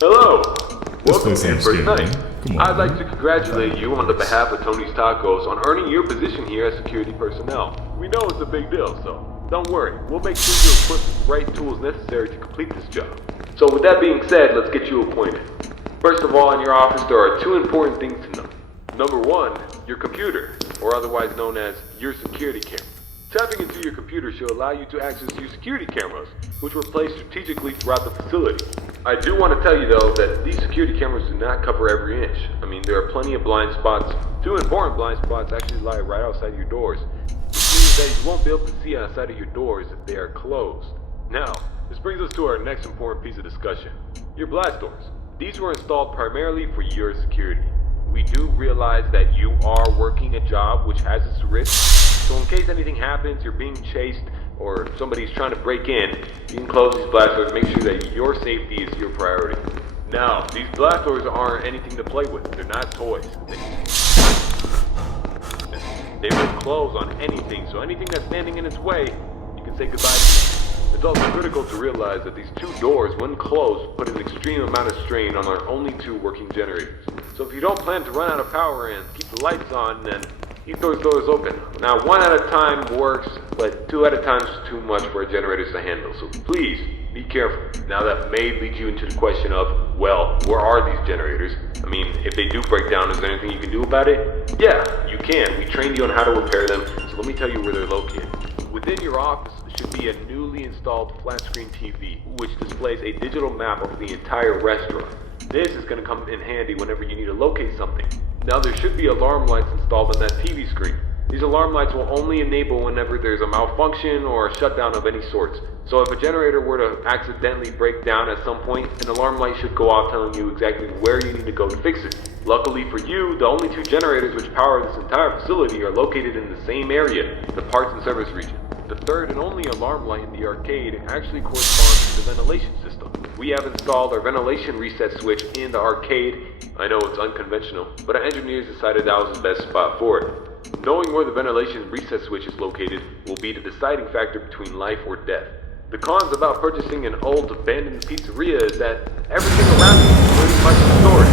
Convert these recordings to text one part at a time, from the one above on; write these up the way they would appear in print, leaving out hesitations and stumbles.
Hello! This Welcome place to your ain't first scary, night. man. Come on, I'd like man. to congratulate you on the behalf of Tony's Tacos on earning your position here as security personnel. We know it's a big deal, so don't worry. We'll make sure you're equipped with the right tools necessary to complete this job. So with that being said, let's get you appointed. First of all, in your office there are two important things to know. Number one, your computer, or otherwise known as your security camera. Tapping into your computer should allow you to access your security cameras, which were placed strategically throughout the facility. I do want to tell you though that these security cameras do not cover every inch. I mean, there are plenty of blind spots. Two important blind spots actually lie right outside your doors, which means that you won't be able to see outside of your doors if they are closed. Now, this brings us to our next important piece of discussion. Your blast doors. These were installed primarily for your security. We do realize that you are working a job which has its risks, so in case anything happens, you're being chased, or somebody's trying to break in, you can close these blast doors, make sure that your safety is your priority. Now, these blast doors aren't anything to play with, they're not toys. They will close on anything, so anything that's standing in its way, you can say goodbye to. It's also critical to realize that these two doors, when closed, put an extreme amount of strain on our only two working generators. So if you don't plan to run out of power and keep the lights on, then keep those doors open. Now, one at a time works, but two at a time is too much for our generators to handle, so please, be careful. Now that may lead you into the question of, well, where are these generators? I mean, if they do break down, is there anything you can do about it? Yeah, you can. We trained you on how to repair them, so let me tell you where they're located. Within your office should be a newly installed flat screen TV, which displays a digital map of the entire restaurant. This is going to come in handy whenever you need to locate something. Now there should be alarm lights installed on that TV screen. These alarm lights will only enable whenever there's a malfunction or a shutdown of any sorts. So if a generator were to accidentally break down at some point, an alarm light should go off telling you exactly where you need to go to fix it. Luckily for you, the only two generators which power this entire facility are located in the same area, the parts and service region. The third and only alarm light in the arcade actually corresponds to the ventilation system. We have installed our ventilation reset switch in the arcade. I know it's unconventional, but our engineers decided that was the best spot for it. Knowing where the ventilation reset switch is located will be the deciding factor between life or death. The cons about purchasing an old abandoned pizzeria is that everything around you is pretty much historic.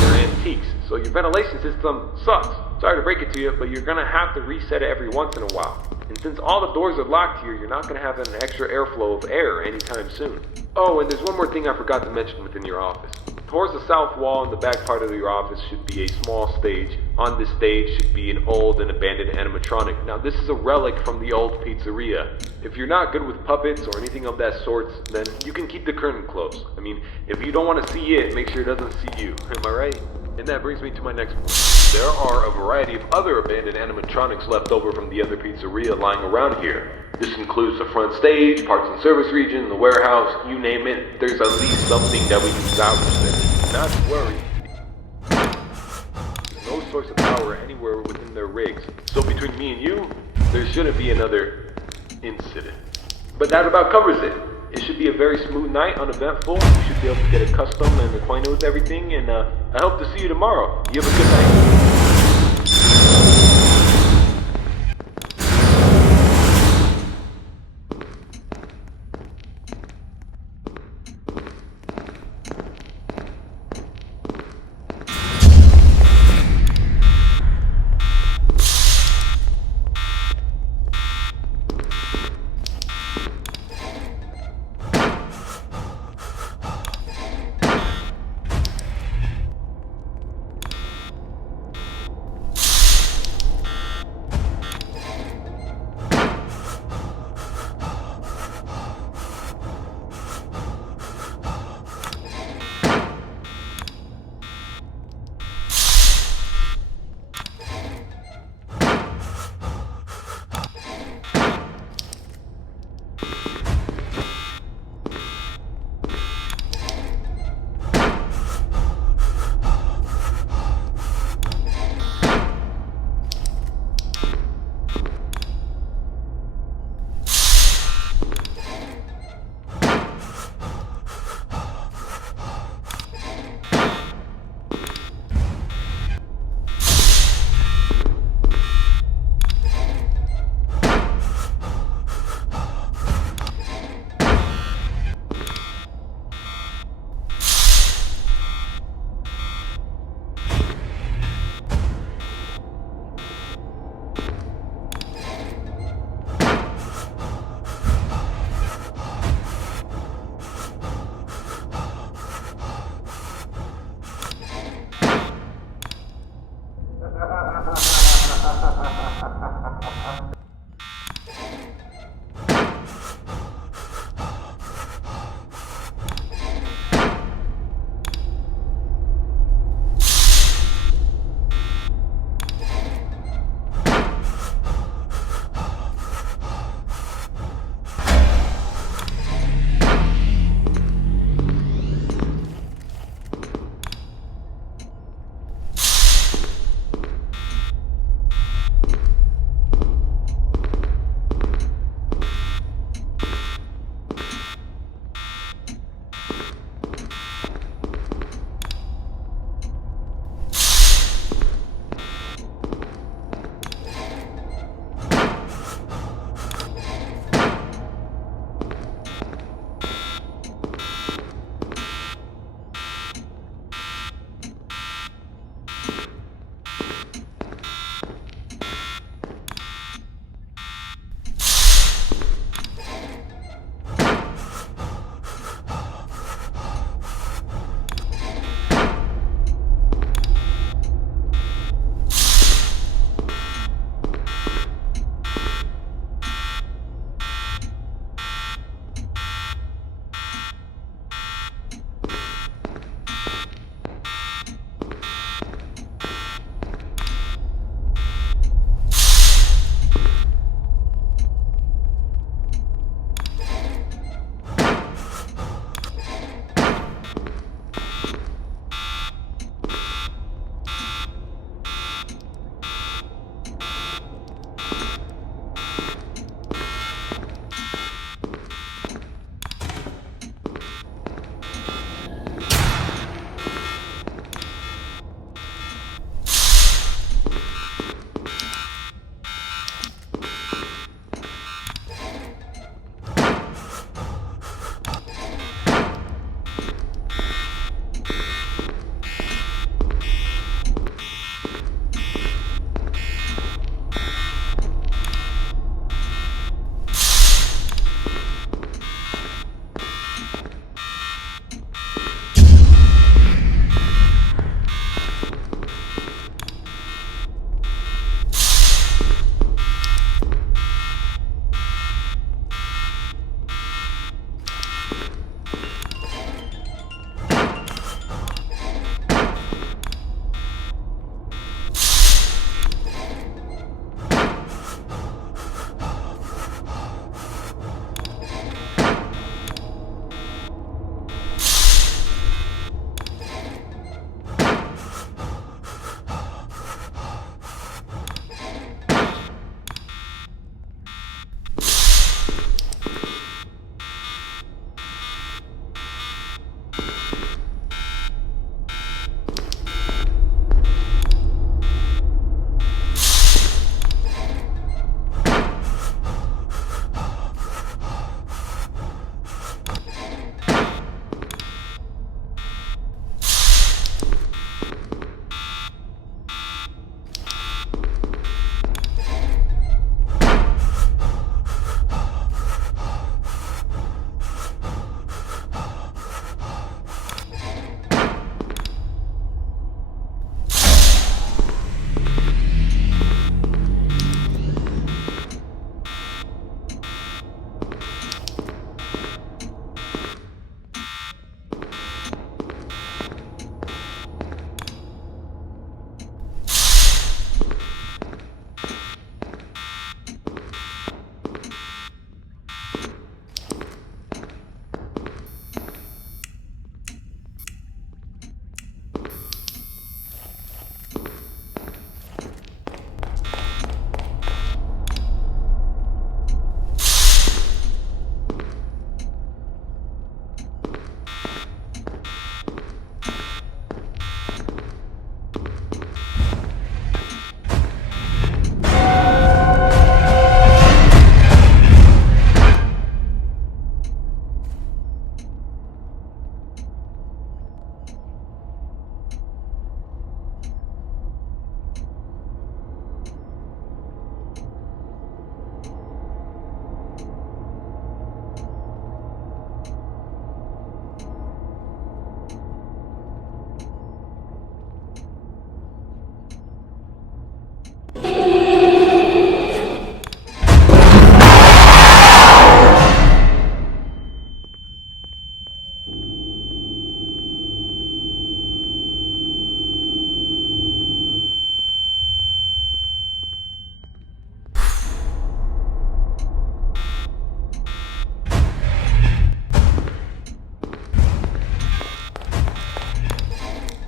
They're antiques, so your ventilation system sucks. Sorry to break it to you, but you're gonna have to reset it every once in a while. And since all the doors are locked here, you're not gonna have an extra airflow of air anytime soon. Oh, and there's one more thing I forgot to mention within your office. Towards the south wall in the back part of your office should be a small stage. On this stage should be an old and abandoned animatronic. Now this is a relic from the old pizzeria. If you're not good with puppets or anything of that sort, then you can keep the curtain closed. I mean, if you don't want to see it, make sure it doesn't see you. Am I right? And that brings me to my next point. There are a variety of other abandoned animatronics left over from the other pizzeria lying around here. This includes the front stage, parts and service region, the warehouse, you name it. There's at least something that we can salvage there. Not to worry. There's no source of power anywhere within their rigs. So between me and you, there shouldn't be another incident. But that about covers it. It should be a very smooth night, uneventful. You should be able to get accustomed and acquainted with everything, and I hope to see you tomorrow. You have a good night.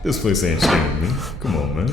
This place ain't scaring me. Come on, man.